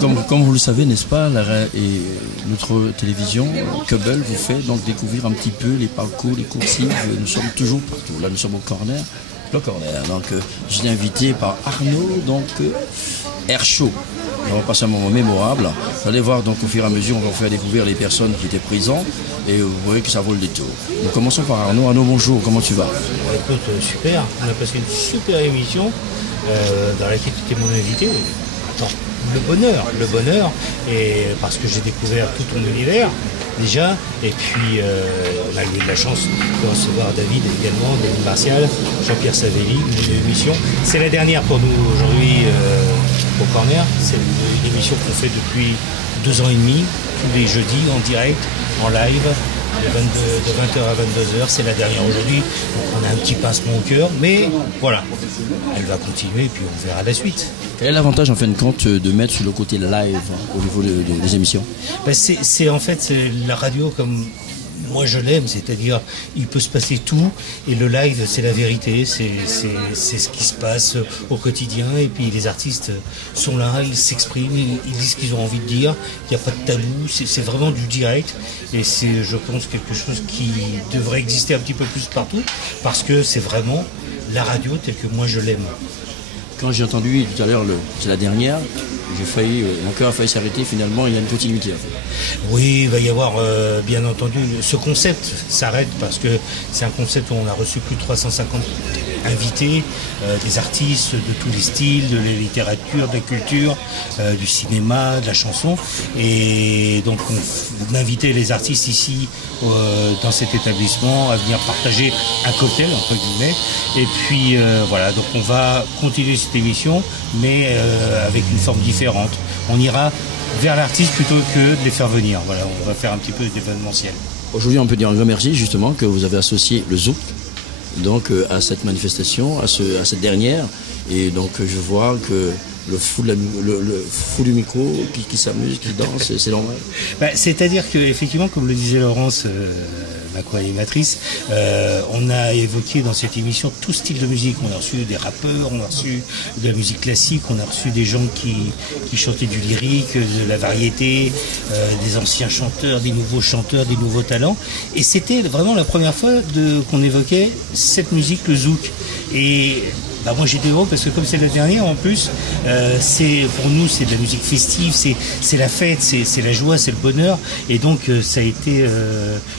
comme vous le savez, n'est-ce pas, et notre télévision, Cable, vous fait donc découvrir un petit peu les parcours, les coursives. Nous sommes toujours partout. Là, nous sommes au corner. Le corner. Donc, je suis invité par Arnaud, donc Air Show. On va passer un moment mémorable. Vous allez voir, donc, au fur et à mesure, on va vous faire découvrir les personnes qui étaient présentes et vous voyez que ça vaut le détour. Nous commençons par Arnaud. Arnaud, bonjour, comment tu vas? Écoute, super. On a passé une super émission dans laquelle tu étais mon invité. Attends, le bonheur, et parce que j'ai découvert tout ton univers déjà, et puis on a eu de la chance de recevoir David également, David Martial, Jean-Pierre Savelli, une émission. C'est la dernière pour nous aujourd'hui au Corner. C'est une émission qu'on fait depuis 2 ans et demi, tous les jeudis en direct, en live, de 20h à 22h. C'est la dernière aujourd'hui, donc on a un petit pincement au cœur, mais voilà, elle va continuer et puis on verra la suite. Quel est l'avantage en fin de compte de mettre sur le côté live au niveau des émissions? Ben c'est en fait la radio comme moi je l'aime, c'est-à-dire il peut se passer tout et le live c'est la vérité, c'est ce qui se passe au quotidien et puis les artistes sont là, ils s'expriment, ils disent ce qu'ils ont envie de dire, il n'y a pas de tabou, c'est vraiment du direct et c'est je pense quelque chose qui devrait exister un petit peu plus partout parce que c'est vraiment la radio telle que moi je l'aime. Quand j'ai entendu tout à l'heure, c'est la dernière, mon cœur a failli s'arrêter, finalement il y a une continuité en fait. Oui, il va y avoir bien entendu, ce concept s'arrête parce que c'est un concept où on a reçu plus de 350 invités, des artistes de tous les styles, de la littérature, de la culture, du cinéma, de la chanson. Et donc on invitait les artistes ici dans cet établissement à venir partager un cocktail entre guillemets. Et puis voilà, donc on va continuer cette émission, mais avec une forme différente. On ira vers l'artiste plutôt que de les faire venir. Voilà, on va faire un petit peu d'événementiel. Aujourd'hui, on peut dire un grand merci justement que vous avez associé le Zouk donc à cette manifestation, à cette dernière. Et donc je vois que le fou du micro qui s'amuse, qui danse, c'est normal. C'est-à-dire qu'effectivement, comme le disait Laurence, ma co-animatrice, on a évoqué dans cette émission tout style de musique. On a reçu des rappeurs, on a reçu de la musique classique, on a reçu des gens qui chantaient du lyrique, de la variété, des anciens chanteurs, des nouveaux talents. Et c'était vraiment la première fois qu'on évoquait cette musique, le zouk. Et moi j'étais heureux parce que comme c'est la dernière en plus, pour nous c'est de la musique festive, c'est la fête, c'est la joie, c'est le bonheur et donc ça a été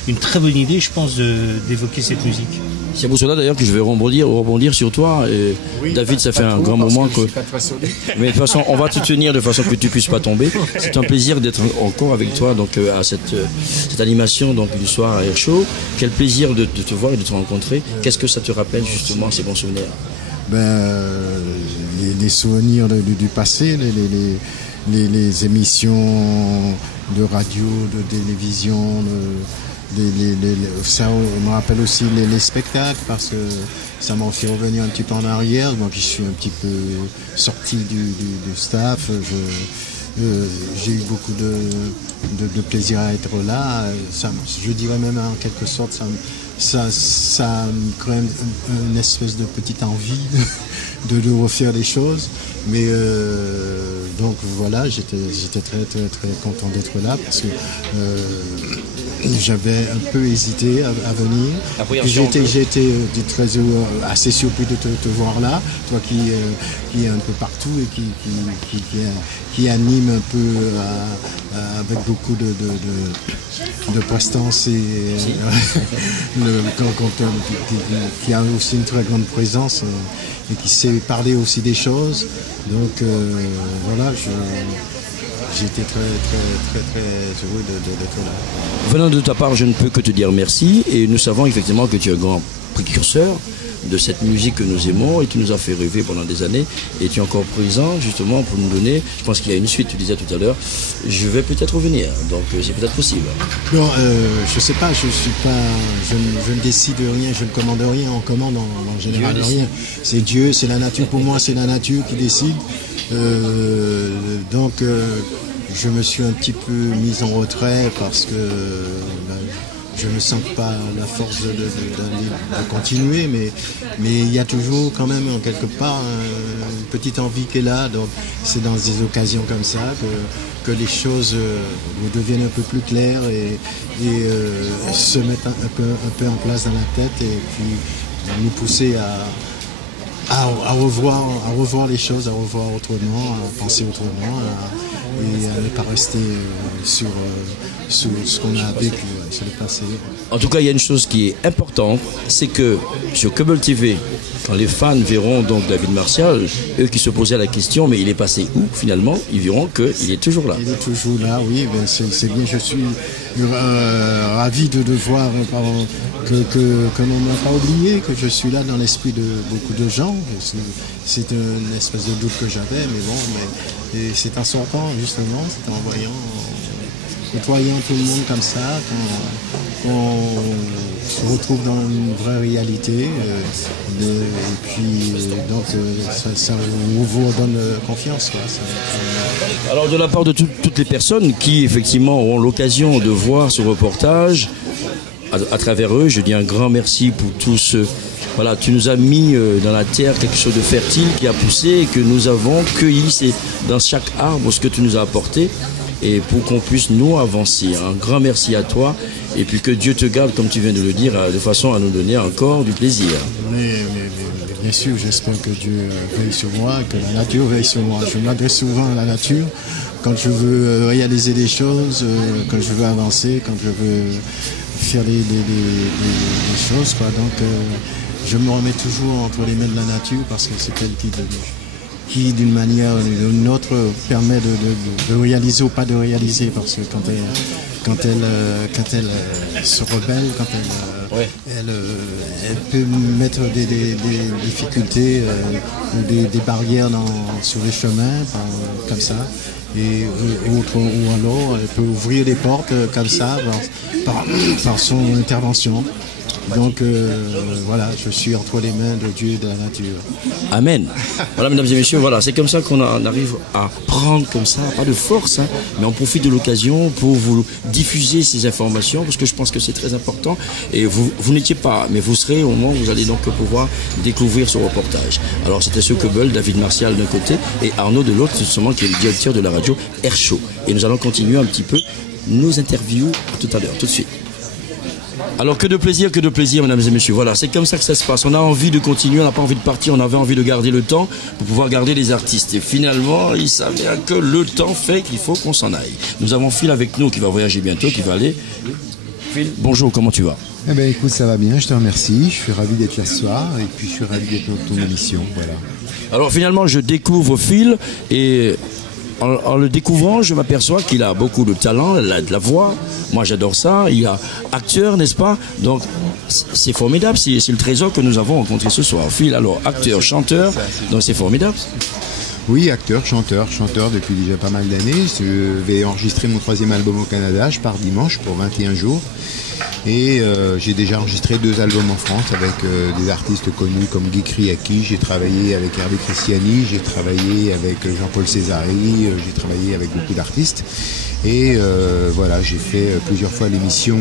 une très bonne idée je pense d'évoquer cette musique. C'est pour cela d'ailleurs que je vais rebondir sur toi. Et oui, David, ça fait un grand moment que. Mais de toute façon, on va te tenir de façon que tu puisses pas tomber. C'est un plaisir d'être encore avec toi donc à cette animation donc du soir à Air Show. Quel plaisir de te voir et de te rencontrer. Qu'est-ce que ça te rappelle justement ces bons souvenirs? Les souvenirs du passé, les émissions de radio, de télévision. Ça me rappelle aussi les spectacles parce que ça m'a fait revenir un petit peu en arrière. Moi qui suis un petit peu sorti du staff, j'ai eu beaucoup de plaisir à être là. Je dirais même en quelque sorte ça me crée une espèce de petite envie de refaire des choses. Mais donc voilà, j'étais très très très content d'être là parce que j'avais un peu hésité à venir. J'ai été très heureux, assez surpris de te voir là, toi qui est un peu partout et qui anime un peu avec beaucoup de prestance et qui a aussi une très grande présence et qui sait parler aussi des choses. Donc voilà, j'étais très très très très heureux d'être là. Venant de ta part, je ne peux que te dire merci et nous savons effectivement que tu es un grand précurseur de cette musique que nous aimons et qui nous a fait rêver pendant des années et tu es encore présent justement pour nous donner, je pense qu'il y a une suite, tu disais tout à l'heure, je vais peut-être revenir, donc c'est peut-être possible. Non, je sais pas, je ne décide rien, je ne commande rien, on commande en général rien. C'est Dieu, c'est la nature, pour moi c'est la nature qui décide. Donc je me suis un petit peu mis en retrait parce que je ne sens pas la force de continuer, mais il y a toujours quand même quelque part une petite envie qui est là. Donc c'est dans des occasions comme ça que les choses deviennent un peu plus claires et se mettent un peu en place dans la tête et puis nous pousser à revoir les choses, à revoir autrement, à penser autrement et à ne pas rester sur ce qu'on a vécu, sur le passé. En tout cas, il y a une chose qui est importante, c'est que sur Cobble TV, quand les fans verront donc David Martial, eux qui se posaient la question, mais il est passé où finalement, ils verront qu'il est toujours là. Il est toujours là, oui, ben c'est bien, je suis ravi de voir que l'on n'a pas oublié que je suis là dans l'esprit de beaucoup de gens. C'est une espèce de doute que j'avais, mais bon, c'est en sortant justement, c'est en côtoyant tout le monde comme ça, qu'on se retrouve dans une vraie réalité, et puis donc ça vous donne confiance, quoi. Alors de la part de toutes les personnes qui effectivement auront l'occasion de voir ce reportage, à travers eux, je dis un grand merci pour tous ceux. Voilà, tu nous as mis dans la terre quelque chose de fertile qui a poussé et que nous avons cueilli. C'est dans chaque arbre ce que tu nous as apporté et pour qu'on puisse nous avancer. Un grand merci à toi et puis que Dieu te garde, comme tu viens de le dire, de façon à nous donner encore du plaisir. Mais bien sûr, j'espère que Dieu veille sur moi, que la nature veille sur moi. Je m'adresse souvent à la nature quand je veux réaliser des choses, quand je veux avancer, quand je veux faire des choses, quoi. Donc je me remets toujours entre les mains de la nature parce que c'est elle qui d'une manière ou d'une autre permet de réaliser ou pas de réaliser, parce que quand elle se rebelle, quand elle peut mettre des difficultés ou des barrières sur les chemins comme ça, ou alors elle peut ouvrir des portes comme ça par son intervention. Donc voilà, je suis entre les mains de Dieu et de la nature. Amen. Voilà, mesdames et messieurs, voilà, c'est comme ça qu'on arrive à prendre comme ça, pas de force, hein, mais on profite de l'occasion pour vous diffuser ces informations, parce que je pense que c'est très important. Et vous n'étiez pas, mais vous serez au moment où vous allez donc pouvoir découvrir ce reportage. Alors c'était ce Cobble, David Martial d'un côté, et Arnaud de l'autre, justement, qui est le directeur de la radio Air Show. Et nous allons continuer un petit peu nos interviews tout à l'heure, tout de suite. Alors que de plaisir, mesdames et messieurs. Voilà, c'est comme ça que ça se passe. On a envie de continuer, on n'a pas envie de partir, on avait envie de garder le temps pour pouvoir garder les artistes. Et finalement, il s'avère que le temps fait qu'il faut qu'on s'en aille. Nous avons Phil avec nous qui va voyager bientôt, qui va aller. Phil, bonjour, comment tu vas? Eh bien écoute, ça va bien, je te remercie. Je suis ravi d'être là ce soir et puis je suis ravi d'être dans ton émission. Voilà. Alors finalement, je découvre Phil et en le découvrant, je m'aperçois qu'il a beaucoup de talent, de la voix. Moi, j'adore ça. Il a acteur, n'est-ce pas? Donc, c'est formidable. C'est le trésor que nous avons rencontré ce soir. Phil, alors, acteur, chanteur. Donc, c'est formidable. Oui, acteur, chanteur depuis déjà pas mal d'années. Je vais enregistrer mon 3e album au Canada. Je pars dimanche pour 21 jours. Et j'ai déjà enregistré 2 albums en France avec des artistes connus comme Guy Kriaki. J'ai travaillé avec Hervé Christiani, j'ai travaillé avec Jean-Paul Césari, j'ai travaillé avec beaucoup d'artistes. Et voilà, j'ai fait plusieurs fois l'émission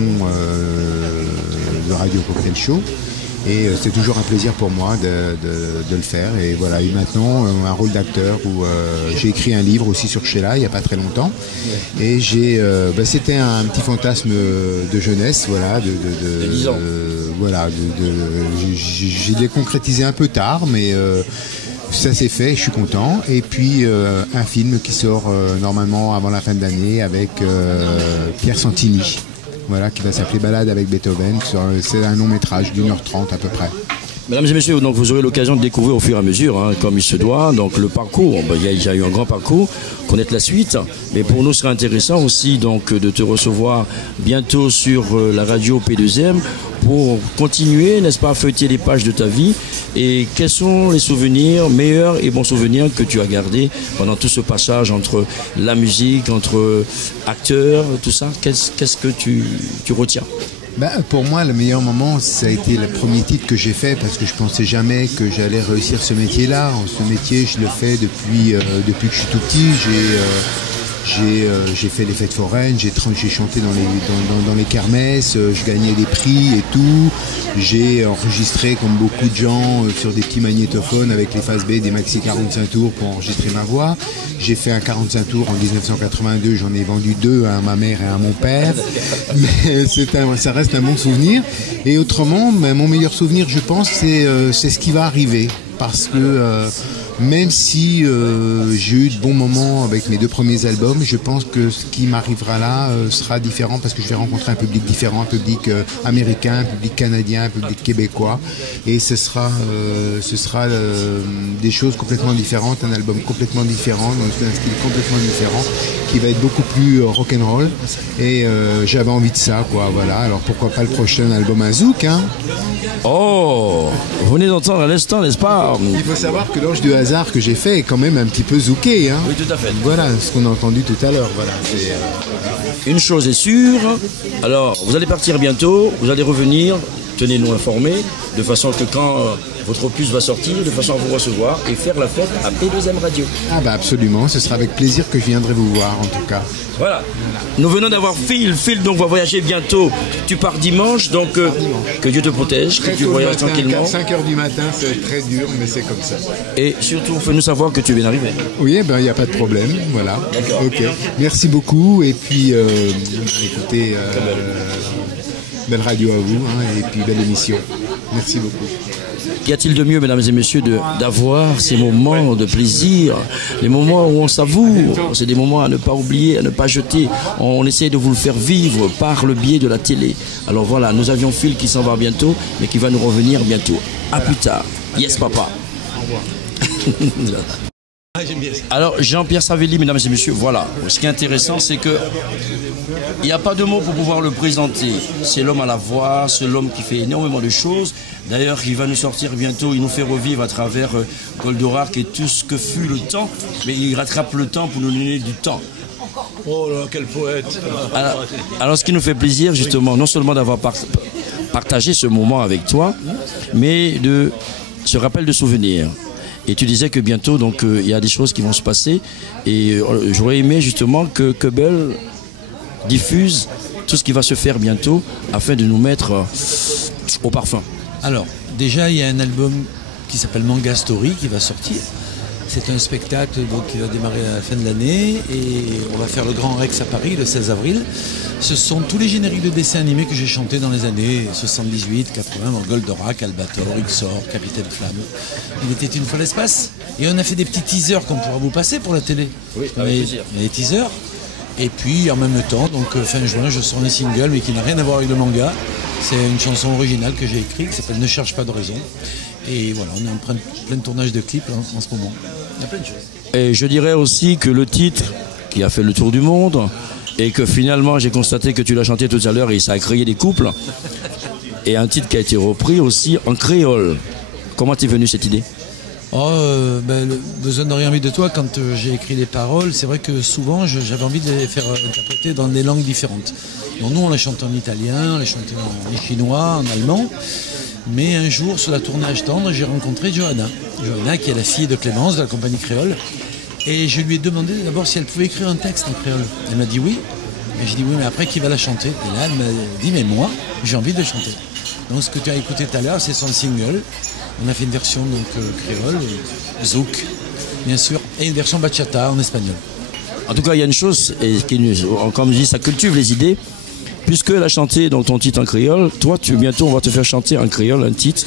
de Radio Cocktail Show. Et c'est toujours un plaisir pour moi de le faire. Et voilà. Et maintenant, un rôle d'acteur où j'ai écrit un livre aussi sur Sheila il n'y a pas très longtemps. Et c'était un petit fantasme de jeunesse, voilà, voilà, j'ai concrétisé un peu tard, mais ça s'est fait, je suis content. Et puis un film qui sort normalement avant la fin de l'année avec Pierre Santini. Voilà, qui va s'appeler Balade avec Beethoven. C'est un long métrage d'1h30 à peu près. Mesdames et messieurs, donc vous aurez l'occasion de découvrir au fur et à mesure, hein, comme il se doit, donc le parcours. Il y a déjà eu un grand parcours, connaître la suite. Mais pour nous, ce sera intéressant aussi donc de te recevoir bientôt sur la radio P2M pour continuer, n'est-ce pas, à feuilleter les pages de ta vie. Et quels sont les souvenirs, meilleurs et bons souvenirs que tu as gardés pendant tout ce passage entre la musique, entre acteurs, tout ça? Qu'est-ce que tu retiens? Pour moi, le meilleur moment, ça a été le premier titre que j'ai fait parce que je pensais jamais que j'allais réussir ce métier-là. Ce métier, je le fais depuis que je suis tout petit. J'ai fait les fêtes foraines, j'ai chanté dans les kermesses, je gagnais des prix et tout. J'ai enregistré comme beaucoup de gens sur des petits magnétophones avec les phases B des maxi 45 tours pour enregistrer ma voix. J'ai fait un 45 tours en 1982, j'en ai vendu 2 à ma mère et à mon père. Mais ça reste un bon souvenir. Et autrement, mon meilleur souvenir, je pense, c'est ce qui va arriver. Parce que même si j'ai eu de bons moments avec mes 2 premiers albums, je pense que ce qui m'arrivera là sera différent parce que je vais rencontrer un public différent, un public américain, un public canadien, un public québécois, et ce sera des choses complètement différentes, un album complètement différent, un style complètement différent, qui va être beaucoup plus rock'n'roll, et j'avais envie de ça, quoi. Voilà. Alors pourquoi pas le prochain album à Zouk, hein. Oh, vous venez d'entendre à l'instant, n'est-ce pas? Il faut savoir que l'Ange du hasard que j'ai fait est quand même un petit peu zouké, hein. Oui, tout à fait. Voilà ce qu'on a entendu tout à l'heure. Voilà. Une chose est sûre, alors vous allez partir bientôt, vous allez revenir, tenez-nous informés, de façon que quand votre opus va sortir, de façon à vous recevoir et faire la fête à P2M Radio. Ah bah absolument, ce sera avec plaisir que je viendrai vous voir en tout cas. Voilà. Nous venons d'avoir Phil, donc va voyager bientôt. Tu pars dimanche, donc que Dieu te protège, que tu voyages tranquillement. 5h du matin, c'est très dur, mais c'est comme ça. Et surtout, fais-nous savoir que tu viens d'arriver. Oui, ben il n'y a pas de problème, voilà. D'accord. Ok. Merci beaucoup, et puis écoutez, belle radio à vous, hein, et puis belle émission. Merci beaucoup. Qu'y a-t-il de mieux, mesdames et messieurs, d'avoir ces moments de plaisir, les moments où on savoure, c'est des moments à ne pas oublier, à ne pas jeter. On essaie de vous le faire vivre par le biais de la télé. Alors voilà, nous avions Phil qui s'en va bientôt, mais qui va nous revenir bientôt. À plus tard. Yes, papa. Au revoir. Alors, Jean-Pierre Savelli, mesdames et messieurs, voilà. Ce qui est intéressant, c'est que il n'y a pas de mots pour pouvoir le présenter. C'est l'homme à la voix, c'est l'homme qui fait énormément de choses. D'ailleurs, il va nous sortir bientôt, il nous fait revivre à travers Goldorak et tout ce que fut le temps, mais il rattrape le temps pour nous donner du temps. Oh là, quel poète! Alors, ce qui nous fait plaisir, justement, non seulement d'avoir partagé ce moment avec toi, mais de ce rappel de souvenirs. Et tu disais que bientôt, donc, il y a des choses qui vont se passer. Et j'aurais aimé justement que Quebel diffuse tout ce qui va se faire bientôt afin de nous mettre au parfum. Alors, déjà, il y a un album qui s'appelle Manga Story qui va sortir. C'est un spectacle donc, qui va démarrer à la fin de l'année et on va faire le Grand Rex à Paris le 16 avril. Ce sont tous les génériques de dessins animés que j'ai chantés dans les années 78, 80, Goldorak, Albator, Xor, Capitaine Flamme. Il était une fois l'espace. Et on a fait des petits teasers qu'on pourra vous passer pour la télé. Oui, avec plaisir. Des teasers. Et puis en même temps, donc fin juin, je sors un single mais qui n'a rien à voir avec le manga. C'est une chanson originale que j'ai écrite qui s'appelle Ne cherche pas de raison. Et voilà, on est en plein tournage de clips en ce moment. Il y a plein de choses. Et je dirais aussi que le titre qui a fait le tour du monde et que finalement j'ai constaté que tu l'as chanté tout à l'heure et ça a créé des couples. Et un titre qui a été repris aussi en créole. Comment t'es venue cette idée? Le besoin de rien de toi, quand j'ai écrit les paroles, c'est vrai que souvent j'avais envie de les faire interpréter dans des langues différentes. Donc nous on l'a chanté en italien, on l'a chanté en chinois, en allemand. Mais un jour, sur la tournage tendre, j'ai rencontré Johanna. Johanna, qui est la fille de Clémence, de la compagnie créole. Et je lui ai demandé d'abord si elle pouvait écrire un texte en créole. Elle m'a dit oui. Et j'ai dit oui, mais après, qui va la chanter? Et là, elle m'a dit, mais moi, j'ai envie de chanter. Donc, ce que tu as écouté tout à l'heure, c'est son single. On a fait une version donc, créole, zouk, bien sûr, et une version bachata en espagnol. En tout cas, il y a une chose, et comme je dis, ça cultive les idées. Puisque elle a chanté dans ton titre en créole, toi, bientôt, on va te faire chanter en créole un titre.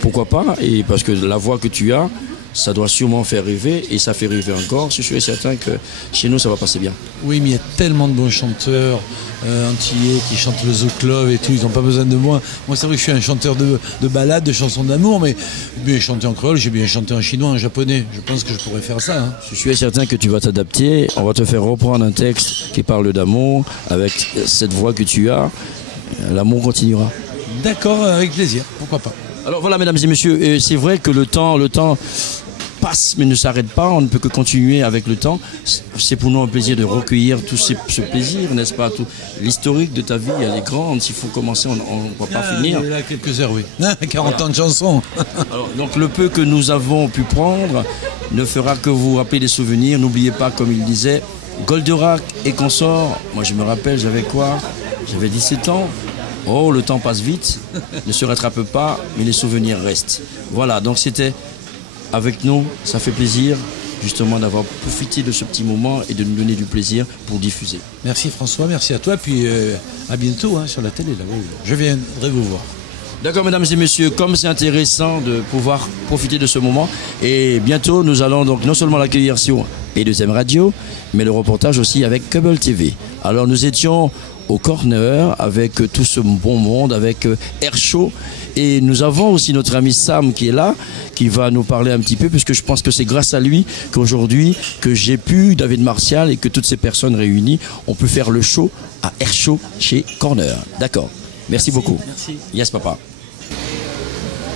Pourquoi pas? Et parce que la voix que tu as, ça doit sûrement faire rêver, et ça fait rêver encore. Je suis certain que chez nous, ça va passer bien. Oui, mais il y a tellement de bons chanteurs antillais qui chantent le Zouk Love et tout, ils n'ont pas besoin de moi. Moi, c'est vrai que je suis un chanteur de ballades, de chansons d'amour, mais j'ai bien chanté en créole, j'ai bien chanté en chinois, en japonais. Je pense que je pourrais faire ça. Hein. Je suis certain que tu vas t'adapter. On va te faire reprendre un texte qui parle d'amour avec cette voix que tu as. L'amour continuera. D'accord, avec plaisir, pourquoi pas. Alors voilà, mesdames et messieurs, c'est vrai que le temps passe mais ne s'arrête pas, on ne peut que continuer avec le temps. C'est pour nous un plaisir de recueillir tout ce plaisir, n'est-ce pas? L'historique de ta vie, elle est grande, s'il faut commencer, on ne va pas finir. Il y a quelques heures, oui. 40 ans de chansons. Alors, donc le peu que nous avons pu prendre ne fera que vous rappeler des souvenirs. N'oubliez pas, comme il disait, Goldorak et consorts, moi je me rappelle, j'avais quoi? J'avais 17 ans. Oh, le temps passe vite, ne se rattrape pas, mais les souvenirs restent. Voilà, donc c'était avec nous, ça fait plaisir justement d'avoir profité de ce petit moment et de nous donner du plaisir pour diffuser. Merci François, merci à toi, puis à bientôt sur la télé. Là, oui. Je viendrai vous voir. D'accord, mesdames et messieurs, comme c'est intéressant de pouvoir profiter de ce moment, et bientôt nous allons donc non seulement l'accueillir sur P2M Radio, mais le reportage aussi avec Cable TV. Alors nous étions au corner avec tout ce bon monde, avec Air Show, et nous avons aussi notre ami Sam qui est là, qui va nous parler un petit peu, puisque je pense que c'est grâce à lui qu'aujourd'hui que j'ai pu, David Martial, et que toutes ces personnes réunies ont pu faire le show à Air Show chez Corner. D'accord, merci beaucoup. Merci. Yes papa.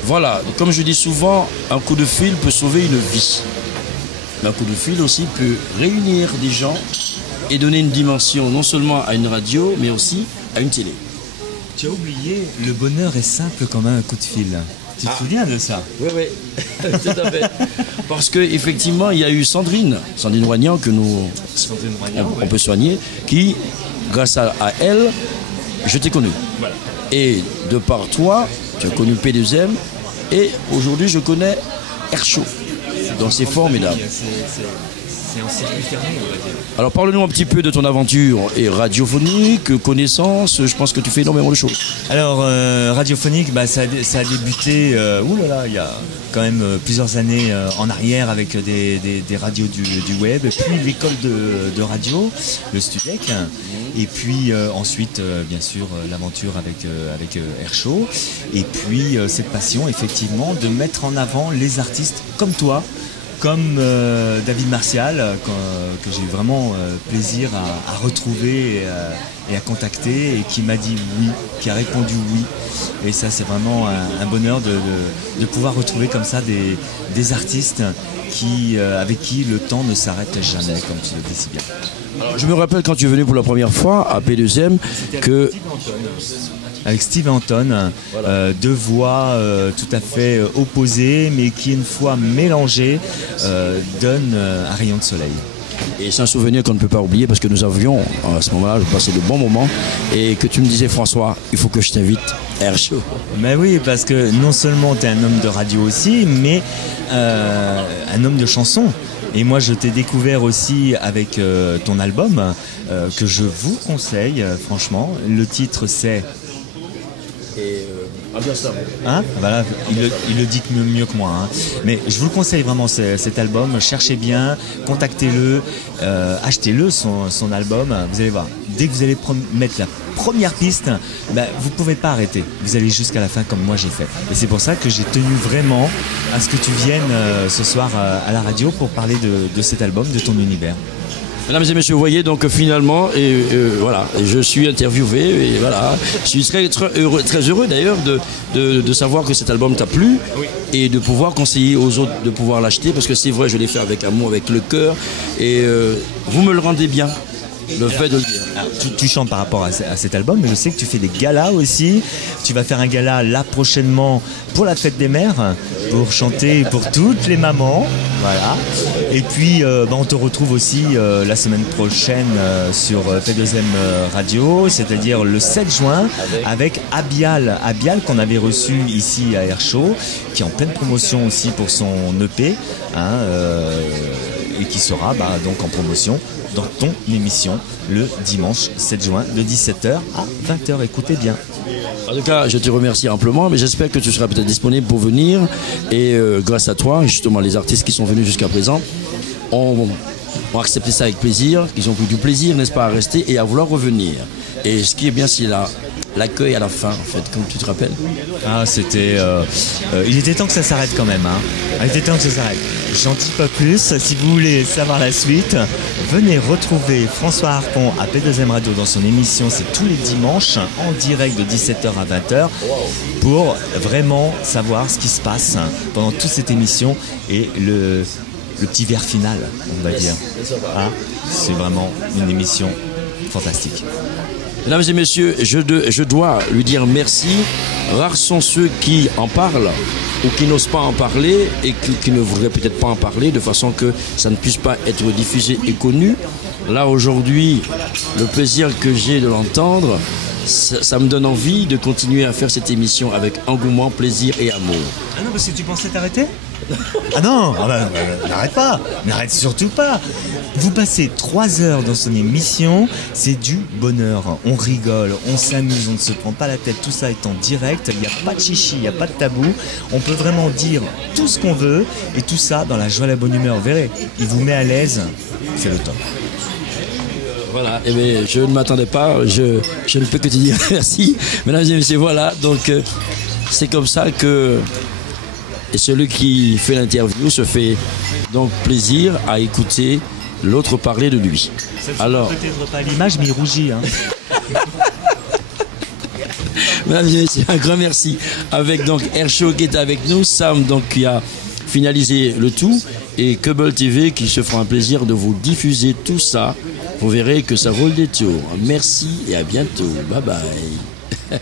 Voilà, comme je dis souvent, un coup de fil peut sauver une vie. Mais un coup de fil aussi peut réunir des gens et donner une dimension non seulement à une radio, mais aussi à une télé. Tu as oublié, le bonheur est simple comme un coup de fil. Tu te souviens de ça? Oui, oui, tout à fait. Parce qu'effectivement, il y a eu Sandrine Roignan, que on peut soigner, qui, grâce à elle, je t'ai connu. Voilà. Et de par toi, tu as connu P2M, et aujourd'hui, je connais Air Show. Donc c'est formidable. C'est en circuit fermé, on va dire. Alors parle-nous un petit peu de ton aventure et radiophonique, connaissance, je pense que tu fais énormément de choses. Alors radiophonique, ça a débuté il y a quand même plusieurs années en arrière avec des radios du web, puis l'école de radio, le Studec, et puis ensuite bien sûr l'aventure avec Air Show, et puis cette passion effectivement de mettre en avant les artistes comme toi, comme David Martial, que j'ai eu vraiment plaisir à retrouver et à contacter, et qui m'a dit oui, qui a répondu oui. Et ça, c'est vraiment un bonheur de pouvoir retrouver comme ça des artistes avec qui le temps ne s'arrête jamais, comme tu le dis si bien. Alors, je me rappelle quand tu es venu pour la première fois à P2M que... Avec Steve Anton, voilà. Deux voix tout à fait opposées, mais qui une fois mélangées donnent un rayon de soleil. Et c'est un souvenir qu'on ne peut pas oublier, parce que nous avions à ce moment-là passé de bons moments, et que tu me disais, François, il faut que je t'invite à Air Show. Mais oui, parce que non seulement tu es un homme de radio aussi, mais un homme de chansons. Et moi, je t'ai découvert aussi avec ton album, que je vous conseille, franchement. Le titre, c'est... Hein, voilà, il le dit mieux que moi, hein. Mais je vous le conseille vraiment, cet album. Cherchez bien, contactez-le, achetez-le son album. Vous allez voir, dès que vous allez mettre la première piste, vous ne pouvez pas arrêter. Vous allez jusqu'à la fin comme moi j'ai fait. Et c'est pour ça que j'ai tenu vraiment à ce que tu viennes ce soir à la radio pour parler de cet album, de ton univers. Mesdames et messieurs, vous voyez, donc finalement, voilà, je suis interviewé, et voilà, je suis très heureux d'ailleurs de savoir que cet album t'a plu, oui. Et de pouvoir conseiller aux autres de pouvoir l'acheter, parce que c'est vrai, je l'ai fait avec amour, avec le cœur, et vous me le rendez bien. Le fait de le dire. Tu chantes par rapport à cet album, mais je sais que tu fais des galas aussi. Tu vas faire un gala là prochainement pour la fête des mères, pour chanter pour toutes les mamans. Voilà. Et puis on te retrouve aussi la semaine prochaine sur P2M Radio, c'est-à-dire le 7 juin avec Abial qu'on avait reçu ici à Air Show, qui est en pleine promotion aussi pour son EP, et qui sera donc en promotion dans ton émission le dimanche 7 juin de 17h à 20h. Écoutez bien. En tout cas, je te remercie amplement, mais j'espère que tu seras peut-être disponible pour venir. Et grâce à toi, justement, les artistes qui sont venus jusqu'à présent ont accepté ça avec plaisir. Ils ont pris du plaisir, n'est-ce pas, à rester et à vouloir revenir. Et ce qui est bien, c'est l'accueil à la fin, en fait, comme tu te rappelles. Ah, c'était... il était temps que ça s'arrête quand même, hein. Il était temps que ça s'arrête. J'en dis pas plus. Si vous voulez savoir la suite, venez retrouver François Harpon à P2M Radio dans son émission. C'est tous les dimanches en direct de 17h à 20h pour vraiment savoir ce qui se passe pendant toute cette émission et le petit verre final, on va dire. Ah, c'est vraiment une émission fantastique. Mesdames et messieurs, je dois lui dire merci. Rares sont ceux qui en parlent ou qui n'osent pas en parler et qui ne voudraient peut-être pas en parler de façon que ça ne puisse pas être diffusé et connu. là aujourd'hui, le plaisir que j'ai de l'entendre, ça me donne envie de continuer à faire cette émission avec engouement, plaisir et amour. Ah non, parce que tu pensais t'arrêter? Ah non, n'arrête pas, n'arrête surtout pas. Vous passez 3 heures dans son émission, c'est du bonheur. On rigole, on s'amuse, on ne se prend pas la tête, tout ça est en direct, il n'y a pas de chichi, il n'y a pas de tabou. On peut vraiment dire tout ce qu'on veut et tout ça dans la joie et la bonne humeur. Vous verrez, il vous met à l'aise, c'est le top. Voilà, et bien, je ne m'attendais pas, je ne peux que te dire merci. Mesdames et messieurs, voilà, donc c'est comme ça que celui qui fait l'interview se fait donc plaisir à écouter l'autre parler de lui. Alors, peut-être pas à l'image, mais il rougit. Hein. Mesdames et messieurs, un grand merci avec donc Airshow qui est avec nous, Sam donc qui a finalisé le tout et Cable TV qui se fera un plaisir de vous diffuser tout ça. Vous verrez que ça roule des tours. Merci et à bientôt. Bye bye.